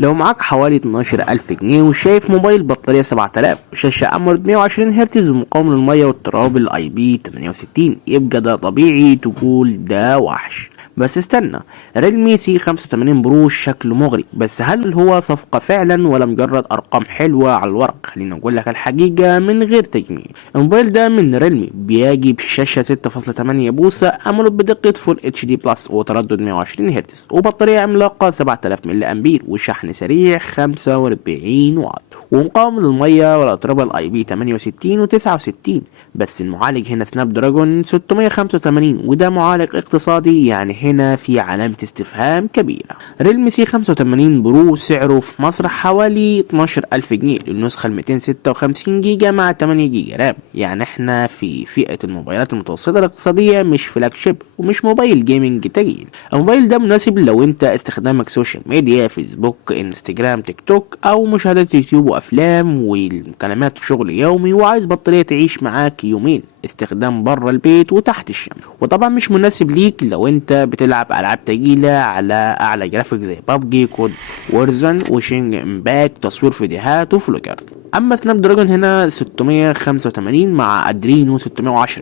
لو معاك حوالي 12,000 جنيه وشايف موبايل بطارية 7000 شاشة أموليد 120 هرتز ومقاوم للمية واضطراب الاي بي 68، يبقى ده طبيعي تقول ده وحش. بس استنى، ريلمي سي 85 برو شكله مغري، بس هل هو صفقة فعلا ولا مجرد ارقام حلوة على الورق؟ خلينا نقول لك الحقيقة من غير تجميل. الموبايل ده من ريلمي بيجي بشاشة 6.8 بوصة اموليد بدقة فول اتش دي بلس وتردد 120 هرتز وبطارية عملاقة 7000 ملي امبير وشحن سريع 45 واط ومقاوم للمية والاضراب الاي بي 68 و69. بس المعالج هنا سناب دراجون 685 وده معالج اقتصادي، يعني هنا في علامة استفهام كبيرة. ريلمي سي 85 برو سعره في مصر حوالي 12,000 جنيه للنسخة ال 256 جيجا مع 8 جيجا رام، يعني احنا في فئة الموبايلات المتوسطة الاقتصادية، مش فلاج شيب ومش موبايل جيمنج تقيل. الموبايل ده مناسب لو انت استخدامك سوشيال ميديا فيسبوك انستجرام تيك توك او مشاهدة يوتيوب وافلام والمكالمات شغل يومي، وعايز بطارية تعيش معاك يومين استخدام بره البيت وتحت الشمس. وطبعا مش مناسب ليك لو انت بتلعب العاب تقيلة على اعلى جرافيك زي بابجي كود وورزون وشينج امباكت تصوير فيديوهات وفلوجرز. اما سناب دراجون هنا 685 مع ادرينو 610،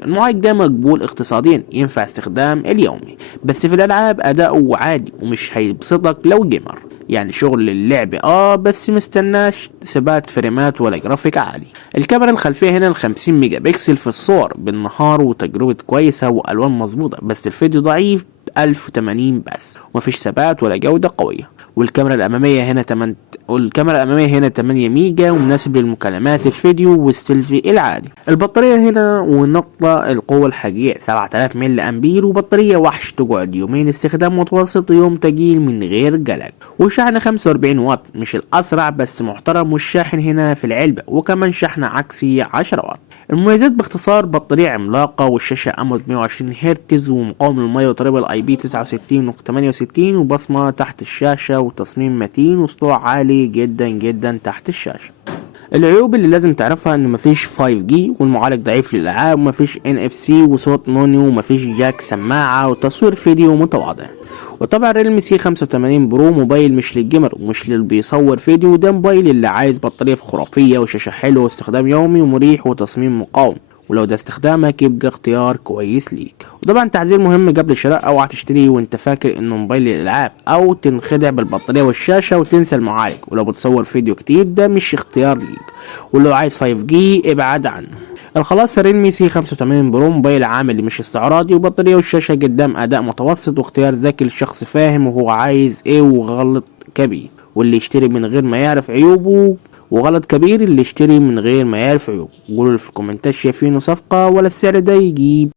المعالج ده مقبول اقتصاديا ينفع استخدام اليومي، بس في الالعاب اداؤه عادي ومش هيبسطك لو جيمر، يعني شغل اللعب بس مستناش ثبات فريمات ولا جرافيك عالي. الكاميرا الخلفية هنا 50 ميجا بكسل في الصور بالنهار وتجربة كويسة والوان مظبوطة، بس الفيديو ضعيف 1080 بس ومفيش ثبات ولا جودة قوية. والكاميرا الأمامية هنا 8 ميجا ومناسب للمكالمات الفيديو والسيلفي العادي. البطارية هنا ونقطة القوة الحقيقية 7000 ملي أمبير وبطارية وحش تقعد يومين استخدام متوسط ويوم تقيل من غير قلق، وشحن 45 واط مش الأسرع بس محترم، والشاحن هنا في العلبة وكمان شحن عكسي 10 واط. المميزات باختصار: بطارية عملاقة والشاشة أموليد 120 هرتز ومقاوم للمية وطريقة الاي بي 69 و 68 وبصمة تحت الشاشة وتصميم متين وسطوع عالي جدا جدا تحت الشاشة. العيوب اللي لازم تعرفها ان مفيش 5G والمعالج ضعيف للالعاب ومفيش NFC وصوت مونيو ومفيش جاك سماعة وتصوير فيديو متواضع. وطبعا ريلمي سي 85 برو موبايل مش للجيمر ومش للي بيصور فيديو، ده موبايل اللي عايز بطارية خرافية وشاشة حلوة واستخدام يومي ومريح وتصميم مقاوم، ولو ده استخدامك يبقى اختيار كويس ليك. وطبعا تعزير مهم قبل الشراء: اوعى تشتري وانت فاكر انه موبايل للالعاب او تنخدع بالبطارية والشاشة وتنسى المعالج، ولو بتصور فيديو كتير ده مش اختيار ليك، ولو عايز 5G ابعد عنه. الخلاصة: ريلمي سي 85 برو موبايل عامل مش استعراضي، وبطارية والشاشة قدام أداء متوسط واختيار ذكي لشخص فاهم وهو عايز ايه، وغلط كبير واللي يشتري من غير ما يعرف عيوبه، وغلط كبير اللي يشتري من غير ما يعرف عيوبه. قولوا في الكومنتات شايفينه صفقة ولا السعر ده يجيب